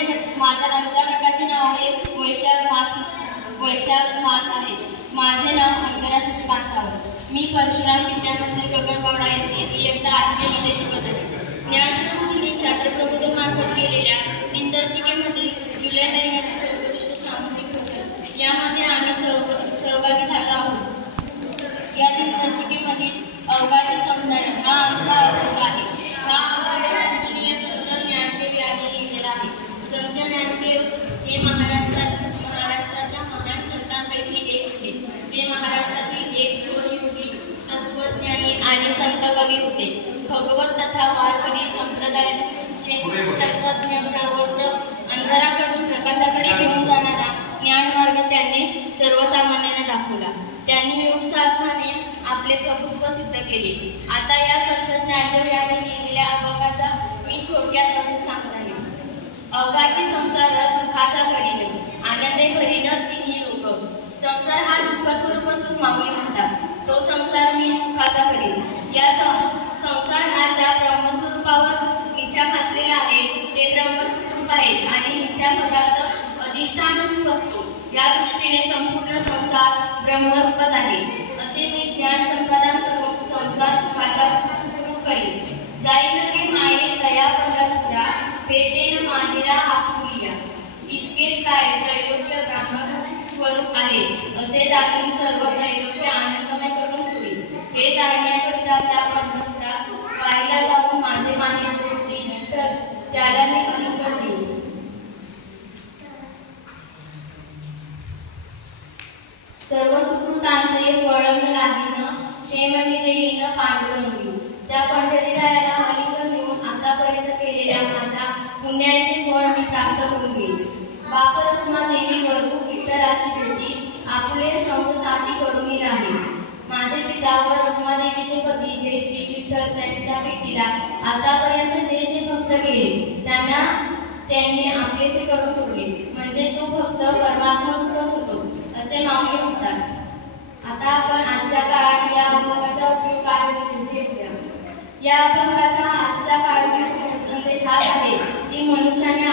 आमच्या गटाचे नाव आहे वैशाख मास आहे। माझे नाव अंतरा शशिकांत सावंत। मी परशुराम विद्यामंदिर गगनबावडा येथे इयत्ता 8वी मध्ये शिकत आहे। ज्ञानप्रबोधिनी छात्रप्रबोधन मार्फत केलेल्या दिनदर्शिकेमधील जुलै महिन्यातील सर्वोत्कृष्ट सांस्कृतिक प्रसंग यामध्ये आम्ही सहभागी झालो आहोत। या दिनदर्शिकेमधील अवघाची समजण हा आमचा अभंग आहे। हा अभंग पूजनीय संत ज्ञानदेव यांनी लिहिलेला आहे। संत ज्ञानदेव हे महाराष्ट्राच्या महान संतांपैकी एक होते। ते महाराष्ट्रातील एक योगी तत्वज्ञानी आणि संत कवी होते। भगवत तथा वारकरी संप्रदायाचे तत्वज्ञ प्रवर्तक अंधाराकडून प्रकाशाकडे घेऊन जाणारा ज्ञानमार्ग त्यांनी सर्वसामान्यांना दाखवला। त्यांनी योगसाधनाने आपले प्रभुत्व सिद्ध केले। आता या संत ज्ञानदेव यांनी लिहिलेल्या अभंगाचा मी थोडक्यात अर्थ सांगत आहे। अवघाची संसार सुखाचा घडील आनंदे घडील तिन्ही लोक। संसार हा दुःख स्वरूप असून माऊली म्हणतात। तो संसार मी सुखाचा घडील। या संसार हा ज्या ब्रह्मस्वरूपावर मिथ्या फासलेला आहे ते ब्रह्मस्वरूप आहे आणि मिथ्या पदार्थ अधिष्ठान रूप असतो। या दृष्टीने संपूर्ण संसार ब्रह्मस्पद आहे। असे मी ज्ञान संपादन करून संसार सुखाचा रूप करीन। जाईल लगे माये दया पंढरपुरा पेटेन माहेरा आपुलिया। इतकेच काय त्रैलोक्य ब्राह्मण स्वरूप आहे। असे दाखवून सर्व त्रैलोक्य आनंदमय करून सोडील। हे जाणण्याकरिता त्या पंढरपुरा वारीला जाऊन माझे माहे जो श्री विठ्ठल त्याला मी अलिंगन देऊ। सर्व सुकृतांचे वळण लागीन शेमणी देईन पांडुरंगी। त्या पंढरीरायाला अलिंगन देऊन आतापर्यंत केलेल्या माझ्या पुण्याचे फळ मी प्राप्त करून घेईन। बाप रखुमा देवी वरु विठ्ठलाची भेटी आपले संघसाथी करून राहील। माझे पिता व रखुमा देवीचे पती जे श्री विठ्ठल त्यांच्या भेटीला आतापर्यंत जे जे भक्त केले त्यांनी आपलेसे करून सोडले। म्हणजे तो भक्त परमात्मा होतो असे माऊली म्हणतात। आता आपण आजच्या काळात या अभंगाचा उपयोग काय घेऊया। या अभंगाचा आजच्या काळातील संदेश हाच आहे की मनुष्याने